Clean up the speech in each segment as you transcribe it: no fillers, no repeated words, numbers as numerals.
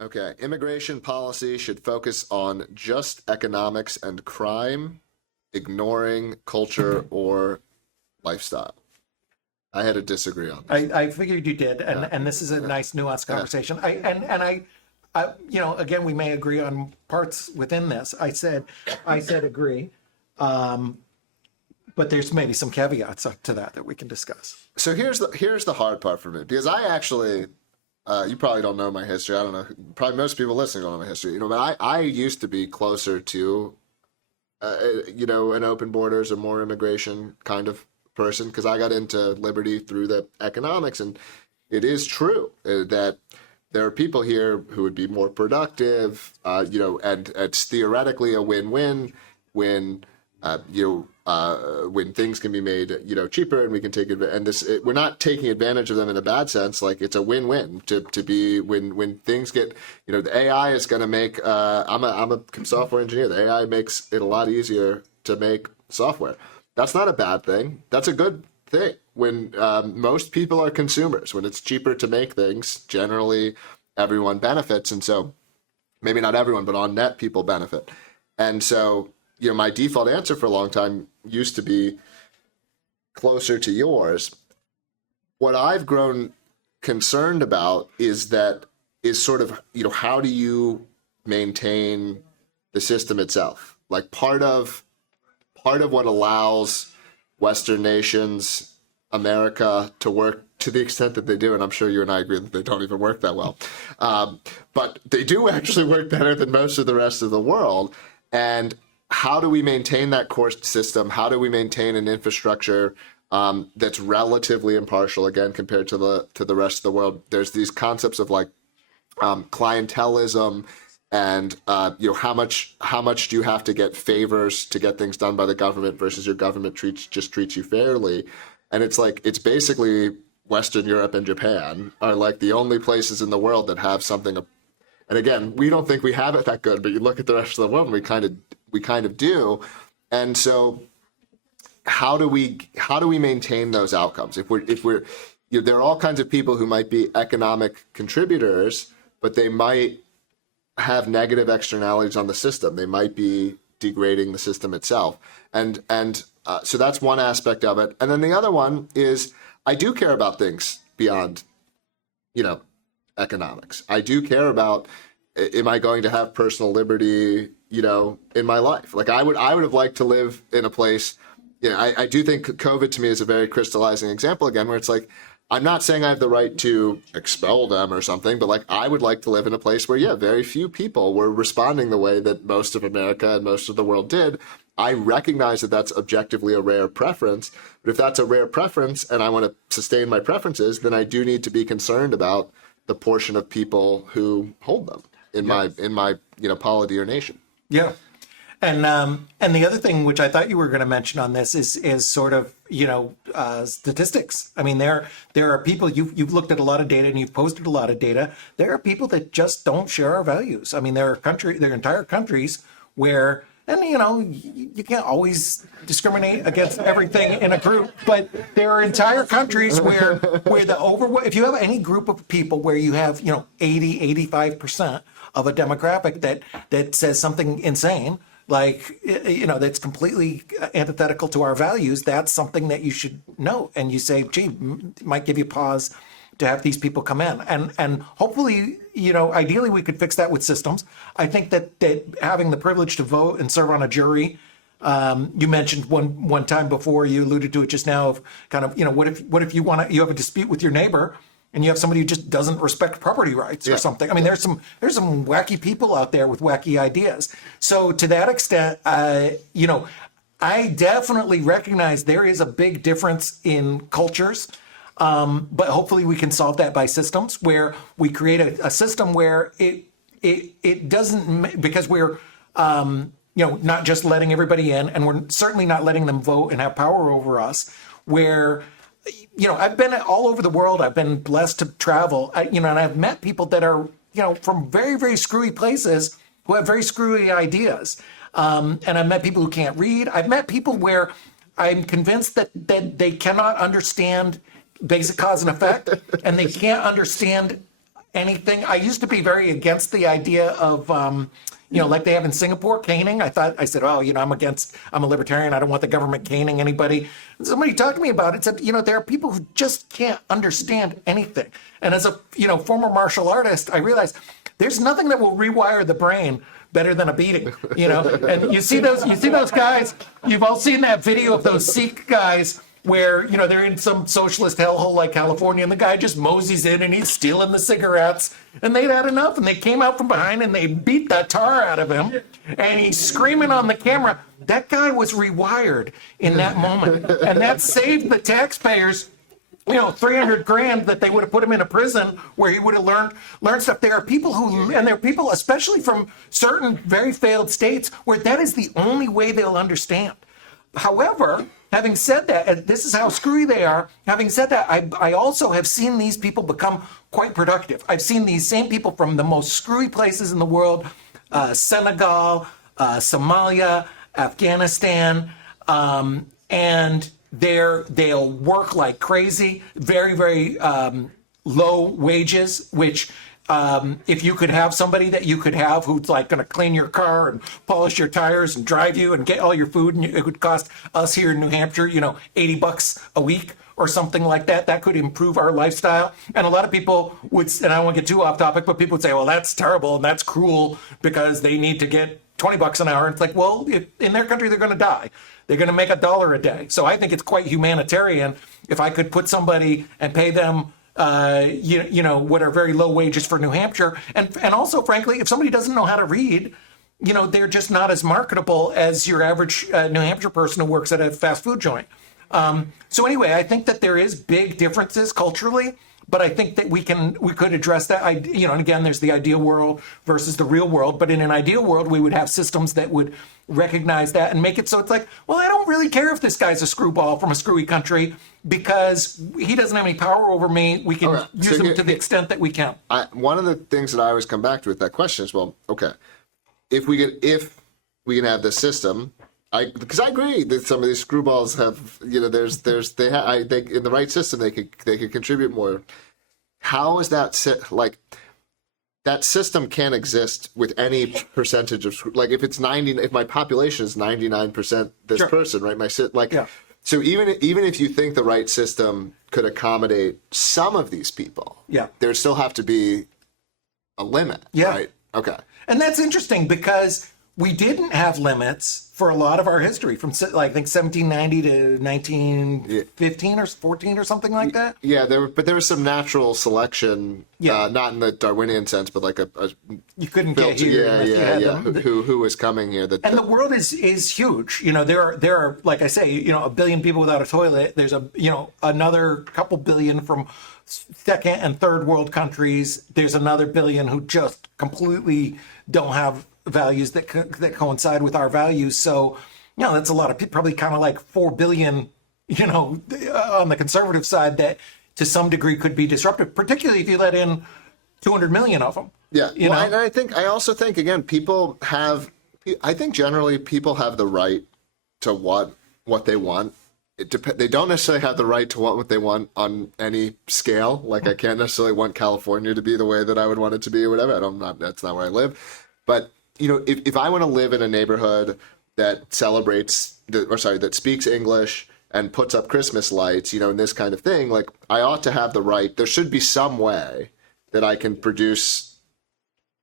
Okay, immigration policy should focus on just economics and crime, ignoring culture or lifestyle. I had to disagree on this. I figured you did, and this is a nice nuanced conversation. Again, we may agree on parts within this. I said agree, but there's maybe some caveats to that we can discuss. So here's the hard part for me, because I actually, you probably don't know my history. I don't know. Probably most people listening don't know my history. But I used to be closer to, an open borders or more immigration kind of person, because I got into liberty through the economics, and it is true that there are people here who would be more productive, and it's theoretically a win-win when things can be made, cheaper, and we can take advantage. And we're not taking advantage of them in a bad sense. Like, it's a win-win to be when things get, the AI is going to make. I'm a software engineer. The AI makes it a lot easier to make software. That's not a bad thing. That's a good thing. When most people are consumers, when it's cheaper to make things, generally everyone benefits. And so, maybe not everyone, but on net, people benefit. And so, my default answer for a long time used to be closer to yours. What I've grown concerned about is sort of, how do you maintain the system itself? Like, part of what allows Western nations, America, to work to the extent that they do, and I'm sure you and I agree that they don't even work that well, but they do actually work better than most of the rest of the world. And how do we maintain that core system? How do we maintain an infrastructure that's relatively impartial, again, compared to the rest of the world? There's these concepts of like clientelism, and how much do you have to get favors to get things done by the government versus your government just treats you fairly? And it's like, it's basically Western Europe and Japan are like the only places in the world that have something. And again, we don't think we have it that good, but you look at the rest of the world, and we kind of do. And so how do we maintain those outcomes? If we're there are all kinds of people who might be economic contributors, but they might have negative externalities on the system. They might be degrading the system itself. And so that's one aspect of it. And then the other one is, I do care about things beyond, economics. I do care about, am I going to have personal liberty, in my life? Like, I would have liked to live in a place, I do think COVID to me is a very crystallizing example again, where it's like, I'm not saying I have the right to expel them or something, but like, I would like to live in a place where, very few people were responding the way that most of America and most of the world did. I recognize that that's objectively a rare preference, but if that's a rare preference and I want to sustain my preferences, then I do need to be concerned about the portion of people who hold them in my polity or nation. Yeah. And the other thing, which I thought you were going to mention on this, is sort of, statistics. I mean, there are people, you've looked at a lot of data and you've posted a lot of data. There are people that just don't share our values. I mean, there are entire countries where, and you can't always discriminate against everything in a group, but there are entire countries where if you have any group of people where you have, 85% of a demographic that says something insane, like, that's completely antithetical to our values, that's something that you should note. And you say, gee, it might give you pause to have these people come in. And hopefully, ideally we could fix that with systems. I think that having the privilege to vote and serve on a jury, you mentioned one time before, you alluded to it just now, of kind of, what if you have a dispute with your neighbor and you have somebody who just doesn't respect property rights or something. I mean, there's some wacky people out there with wacky ideas. So to that extent, I definitely recognize there is a big difference in cultures. But hopefully we can solve that by systems, where we create a system where it doesn't, because we're not just letting everybody in, and we're certainly not letting them vote and have power over us, where I've been all over the world. I've been blessed to travel, and I've met people that are, from very, very screwy places who have very screwy ideas. And I've met people who can't read. I've met people where I'm convinced that they cannot understand basic cause and effect, and they can't understand anything. I used to be very against the idea of, like they have in Singapore, caning. I said, oh, I'm a libertarian. I don't want the government caning anybody. And somebody talked to me about it, said, there are people who just can't understand anything. And as a, former martial artist, I realized there's nothing that will rewire the brain better than a beating, and you see those guys, you've all seen that video of those Sikh guys where, they're in some socialist hellhole like California, and the guy just moseys in and he's stealing the cigarettes, and they'd had enough, and they came out from behind and they beat the tar out of him, and he's screaming on the camera. That guy was rewired in that moment, and that saved the taxpayers 300 grand that they would have put him in a prison where he would have learned stuff. There are people especially from certain very failed states, where that is the only way they'll understand. However, having said that, and this is how screwy they are, having said that, I also have seen these people become quite productive. I've seen these same people from the most screwy places in the world, Senegal, Somalia, Afghanistan, and they'll work like crazy, very, very low wages, which if you could have somebody that you could have who's like going to clean your car and polish your tires and drive you and get all your food, and it would cost us here in New Hampshire, $80 a week or something like that. That could improve our lifestyle. And a lot of people would, and I don't want to get too off topic, but people would say, well, that's terrible and that's cruel because they need to get $20 an hour. And it's like, well, in their country, they're going to die. They're going to make $1 a day. So I think it's quite humanitarian if I could put somebody and pay them, what are very low wages for New Hampshire. And also, frankly, if somebody doesn't know how to read, they're just not as marketable as your average New Hampshire person who works at a fast food joint. So anyway, I think that there is big differences culturally, but I think that we could address that. And again, there's the ideal world versus the real world. But in an ideal world, we would have systems that would recognize that and make it so it's like, well, I don't really care if this guy's a screwball from a screwy country because he doesn't have any power over me. We can use him to the extent that we can. One of the things that I always come back to with that question is, well, okay, if we can have this system, because I agree that some of these screwballs have, they in the right system they could contribute more. How is that that system can't exist with any percentage of if my population is 99% this person, right? So even if you think the right system could accommodate some of these people, there still have to be a limit, right? Okay. And that's interesting because we didn't have limits for a lot of our history from I think 1790 to 1915 or 14 or something like that. Yeah, there was some natural selection, not in the Darwinian sense, but like a you couldn't get here. Who was coming here? And the world is huge. There are like I say, 1 billion people without a toilet. There's another couple billion from second and third world countries. There's another billion who just completely don't have values that coincide with our values. So, that's a lot of people, probably kind of like 4 billion, on the conservative side that to some degree could be disruptive, particularly if you let in 200 million of them. Yeah. And I also think, again, generally people have the right to want what they want. They don't necessarily have the right to want what they want on any scale. Like I can't necessarily want California to be the way that I would want it to be or whatever. That's not where I live. But if I want to live in a neighborhood that that speaks English and puts up Christmas lights, and this kind of thing, like I ought to have the right. There should be some way that I can produce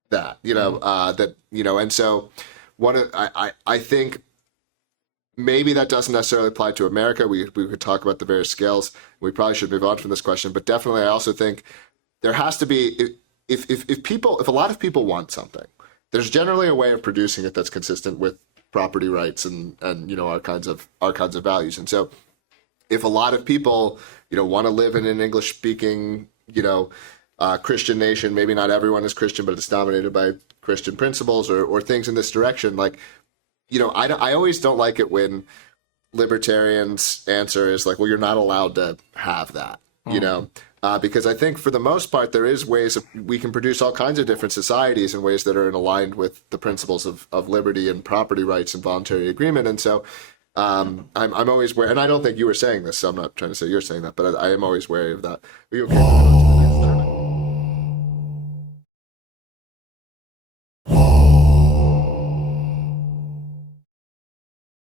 that, and so I think maybe that doesn't necessarily apply to America. We could talk about the various scales. We probably should move on from this question, but definitely I also think there has to be, if a lot of people want something, there's generally a way of producing it that's consistent with property rights and our kinds of values. And so if a lot of people, want to live in an English speaking, Christian nation, maybe not everyone is Christian, but it's dominated by Christian principles or things in this direction, I always don't like it when libertarians' answer is like, well, you're not allowed to have that, because I think for the most part, there is ways we can produce all kinds of different societies in ways that are aligned with the principles of liberty and property rights and voluntary agreement. And so I'm always wary, and I don't think you were saying this, so I'm not trying to say you're saying that, but I am always wary of that. Are you okay?